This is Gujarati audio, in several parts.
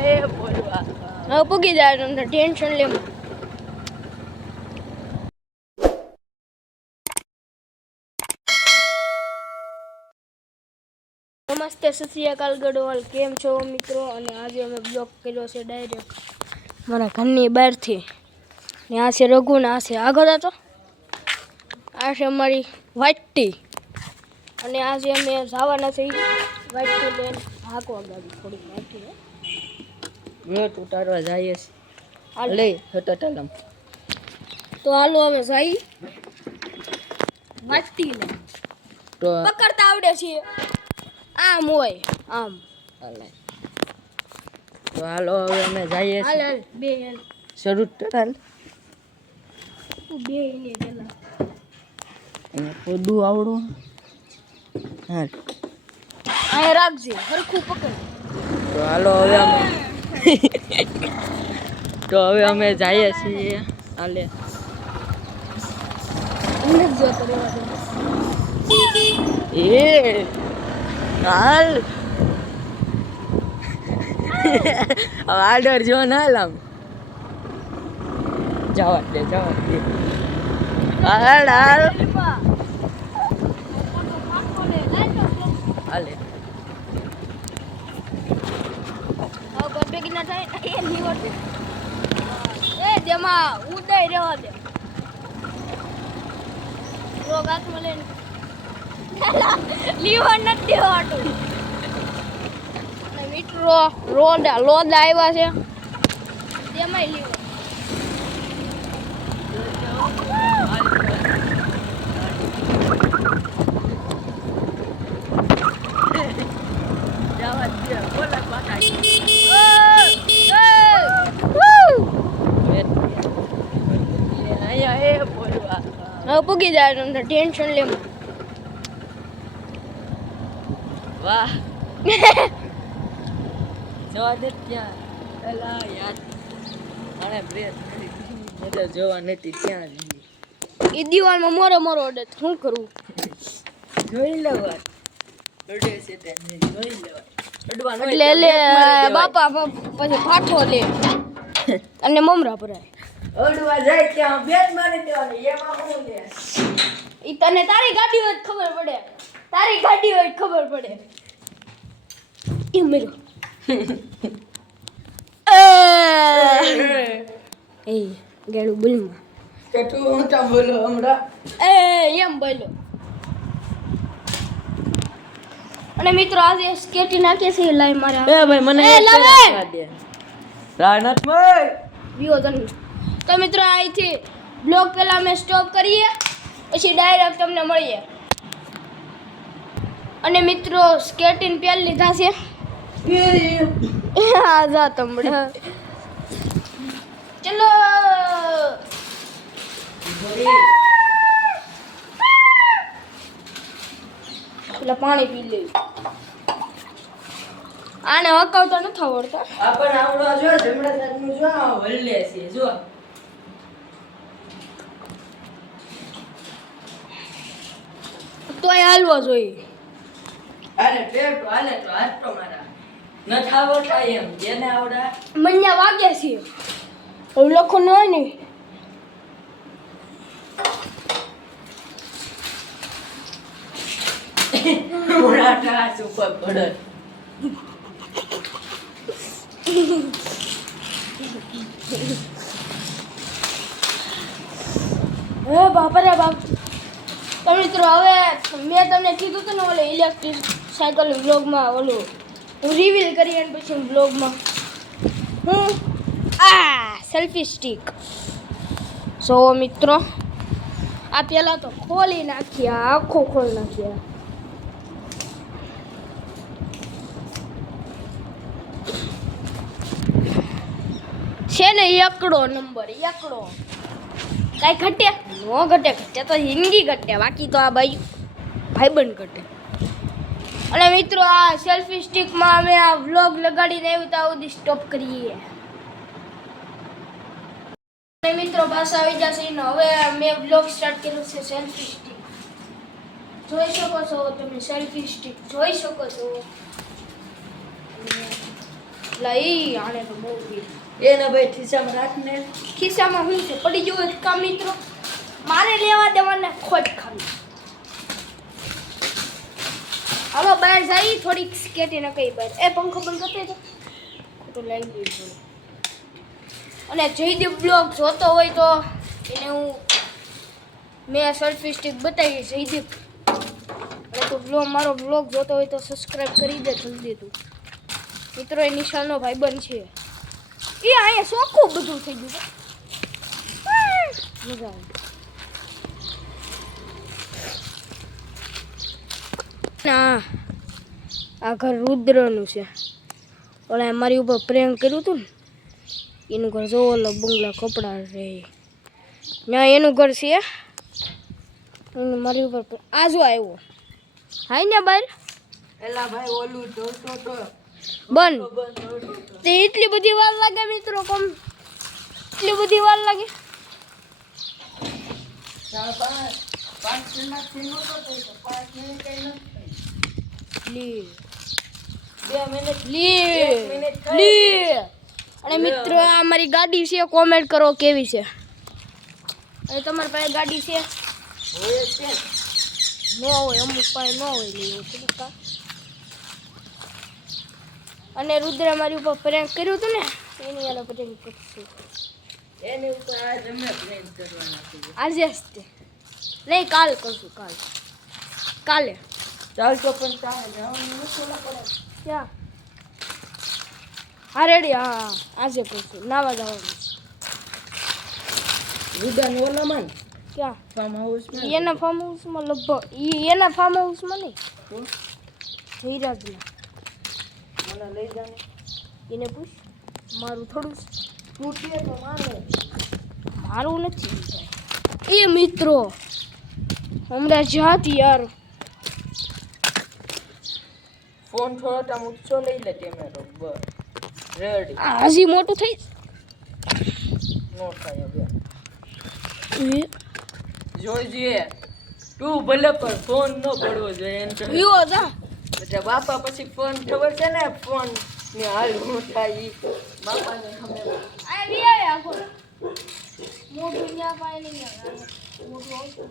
હવે પૂગી જાય તમને ટેન્શન લે. નમસ્તે, સત શ્રી અકાલ ગઢવાલ, કેમ છો મિત્રો? અને આજે અમે બ્લોગ કર્યો છે ડાયરેક્ટ મારા ઘરની બહારથી. ને આ છે રઘુ ને આ છે આગળ હતો, આ છે અમારી વ્હાઈટ ટી. અને આજે અમે જવાના છે વ્હાઈટ ટી લઈને હાંકવા ગાડી થોડીક નાખીને મેટ ઉતારવા જઈએ લે હટટલમ. તો હાલો અમે જઈ વ્હાઈટ ટી લઈને. તો પકડતા આવડે છે, આમ હોય આમ. તો હાલો હવે અમે જઈએ હાલ હાલ બે હાલ શરૂ કરાલ બે ને પેલા અને પોડું આવડું. હા આ રાખજે હરખું પકડ. તો હાલો હવે અમે જઈએ છીએ. હાલે અમને જ જોતો રહેવા દે. એ હાલ આર્ડર જો ના લામ જવા દે હાલ હાલ હાલે. ભેગી ના થાય એ લીવર એ જેમાં ઉદય રહેવા દે. રોગ હાથમાં લઈને લીવર નથી દેવાતું. અને મિત્રો લોદા આવ્યા છે તેમાંય લીવર. હવે પૂગી જાય તમને ટેન્શન લે. વાહ જોવા દે ત્યાં એલા યાર આને બ્રેક એટલે જોવા નથી ત્યાં એ દિવાલમાં મોરો મોરો અડે શું કરું? જોઈ લેવા અડે છે તેને જોઈ લેવા અડવાનું એટલે લે બાપા પછી ફાટો લે અને મમરા ભરાય. અડવા જાય ત્યાં બેટ મારી દેવાની એમાં હું લે. ઈ તને તારી ગાડી હોય ખબર પડે, તારી ગાડી હોય ખબર પડે. ઈ મેરો એ ગેડું બોલમાં કે તું ઊંચા બોલો હમણાં એમ બોલો. અને મિત્રો આજે સ્કેટી નાખે છે લાઈ મારે. એ ભાઈ મને એ લાવે દે રાણત ભાઈ વિયો તને. તો મિત્રો અહીંથી બ્લોગ પહેલા અમે સ્ટોપ કરીએ પછી ડાયરેક્ટ તમને મળીએ. અને મિત્રો સ્કેટિંગ પહેલ લીધા છે. હા જા તમડા ચલો પેલા પાણી પી લે. આને હકાવતા નથી આવડતા. આપણ આવડો જો જમણા સાઈડનું જો વલ્લે છે જો તોય હાલવો જોઈએ. અરે પેટ હાલે તો હાથ તો મારા ન થાવતા એમ જેને આવડા મને વાગ્યા છે હવે લખો ન હોય ને. મોડા ટાસ ઉપર પડે. હે બાપા રે બાપ. તો મિત્રો હવે મેં તમને કીધું હતું ને ઓલે ઇલેક્ટ્રિક સાયકલ બ્લોગમાં ઓલું હું રિવીલ કરી અને પછી બ્લોગમાં હું સેલ્ફી સ્ટિક. સો મિત્રો આ પહેલાં તો ખોલી નાખ્યા, આખો ખોલી નાખ્યા. છે ને એકડો નંબર એકડો. કાંઈ ઘટે નો ઘટે, ઘટે તો હિન્દી ઘટે, બાકી તો આ બાજુ ભાઈબંધ ઘટે. અને મિત્રો આ સેલ્ફી સ્ટિકમાં અમે આ વ્લોગ લગાડીને આવ્યું તો સુધી સ્ટોપ કરીએ. અને મિત્રો પાછા આવી જશે ને હવે મેં વ્લોગ સ્ટાર્ટ કર્યો છે સેલ્ફી સ્ટિક. જોઈ શકો છો તમે સેલ્ફી સ્ટિક જોઈ શકો છો. લા ઈ આને તો બહુ ભીડ. એને ભાઈ ખિસ્સામાં રાખને. ખિસ્સામાં શું છે પડી ગયું હોય કામ મિત્રો મારે લેવા દેવાને ખોટ ખાવી. હાલો બહાર જઈ થોડીક સ્કેટી ન કઈ બહાર એ પંખો બંધ કરતે તો ખોટું લાગી ગયું. અને જયદીપ બ્લોગ જોતો હોય તો એને હું મેં સેલ્ફી સ્ટિક બતાવી જયદીપ અને તું મારો બ્લોગ જોતો હોય તો સબસ્ક્રાઇબ કરી દે જલ્દી તું. મિત્રો એ નિશાળનો ભાઈબંધ છે. એ અહીંયા ચોખ્ખું બધું થઈ ગયું છે. મજા આવે. ના આ ઘર રુદ્રનું છે. ઓલા મારી ઉપર પ્રેમ કર્યું હતું ને એનું ઘર જો ઓલો બંગલા કપડા રે ના એનું ઘર છે. એને મારી ઉપર આ જો આવ્યો હાય ને બહાર એલા ભાઈ ઓલું તો બંધ તે એટલી બધી વાર લાગે મિત્રો કમ એટલી બધી વાર લાગે. અને મિત્રો આ અમારી ગાડી છે કોમેન્ટ કરો કેવી છે. અને તમારી પાસે ગાડી છે ન હોય અમુક પાસે ન હોય લેવું છે. અને રુદ્ર મારી ઉપર પ્રેમ કર્યું હતું ને એની યાર પ્રેમ કરશું એની ઉપર આજ અમે પ્રેમ કરવાના છે. આજે જ તે નહીં કાલ કરશું કાલે ચાલ તો પણ ચાલે જવાનું નથી પડે ક્યાં હા રેડી હા આજે કરશું નાવા જવાનું વિદાન ઓલામાં ક્યાં ફાર્મ હાઉસમાં એના ફાર્મ હાઉસમાં લગભગ એના ફાર્મ હાઉસમાં નહીં જયરાજના મને લઈ જાને એને પૂછ મારું થોડું તૂટીએ તો મારું નથી એ મિત્રો હમણાં જાત યાર ફોન થોડો ટાઈમ ઊંચો લઈ લે કેમેરો બસ રેડી હજી મોટું થઈ નો થાય હવે એ જોઈજે તું ભલે પણ ફોન ન પડવો જોઈએ એમ કહે. વિવો જા એટલે બાપા પછી ફોન ખબર છે ને ફોન ની હાલ હું થાય ઈ બાપાને ખબર આ વી આવે આખો મોટું ન્યા પાય નહીં આવે મોટું આવતું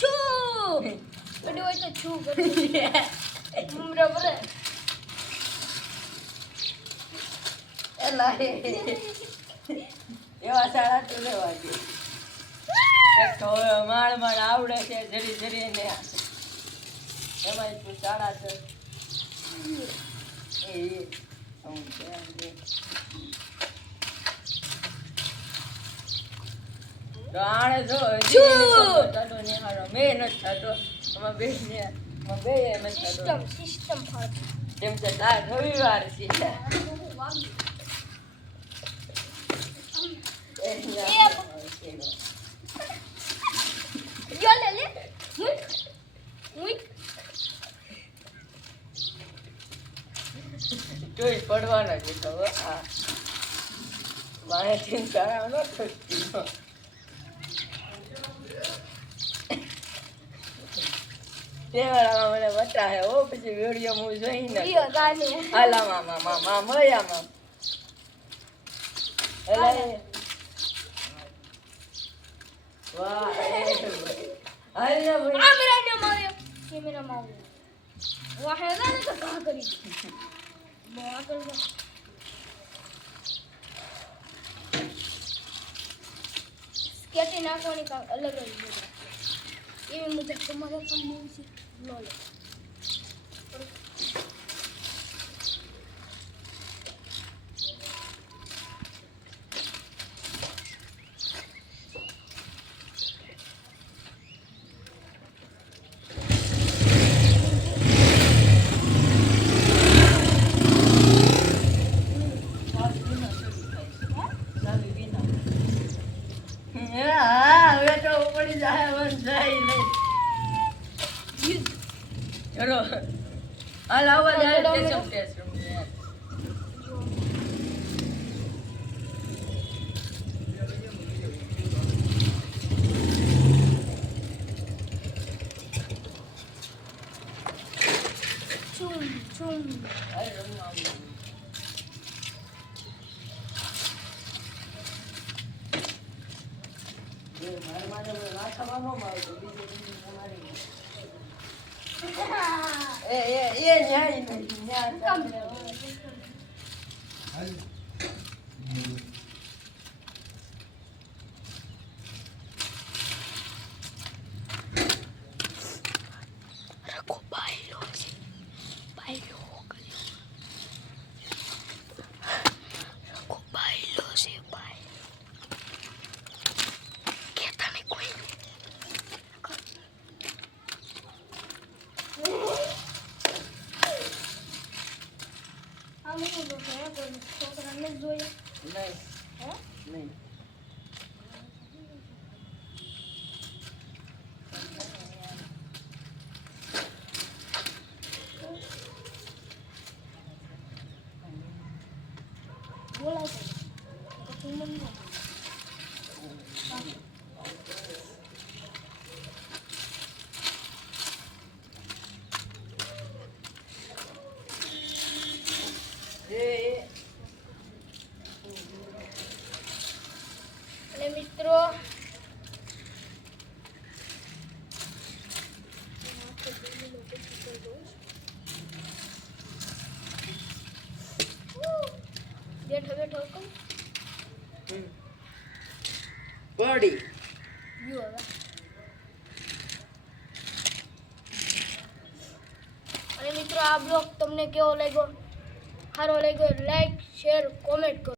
છું બડો હોય તો છું કરી મુમરા બરે એલા એવા સારા તો લેવા દે એક તો હવે માળ આવડે છે જરી જરી ને એમાં તું સારા છે એ હું કેમ દે તો આણે જો તાતો ને હારો મે નથી થતો અમાર બે ને બે નથી થતો સિસ્ટમ ફાટ કેમ કે આ રવિવાર છે yo le muy જોઈ પડવાનો છે તો આ મારે ચિંતા ન થતી તે વાળા મને બતાવે ઓ પછી વિડીયો હું જોઈને yo dale આલા મામા મયામાં એલા વાહ આલા ભાઈ ah mira no mario que mira mario વાહેલા ને તો કા કરી બહુ આગળ જા સ્કેટિંગ નાખવાની કામ અલગ જ છે એવી મુજબ તમારે પણ બહુ છે લો લો હવે તો ઉપડી જાય વન જાય નહીં ચલો હાલ આવા જાય ટેસ્ટ છુમ છુમ. અરે રમવા આવ્યો. મારે માથામાં ન મારતો બીજું તમારી એ ન્યાય નહીં ન્યાય રખો બાયલો છે. બાયલો કર્યો. રખો બાયલો છે બાય. કેતા નહીં કોઈ. આ મને તો છોકરાને જોઈએ. નહીં હે? નહીં બોલાય છે. તો તું મને ના બોલ. અને મિત્રો બેઠો બેઠો કમ પડી ગયો હવે. અને મિત્રો આ બ્લોગ તમને કેવો લાગ્યો? સારો લાગ્યો લાઈક શેર કોમેન્ટ કરો.